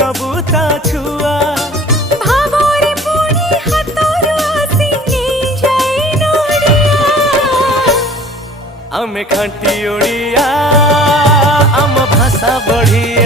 सबू ता छुआ भावरे पुणी हाथरू आसी नहीं जाए नोडिया आमे खांटी ओडिया आम भाषा बढ़िया।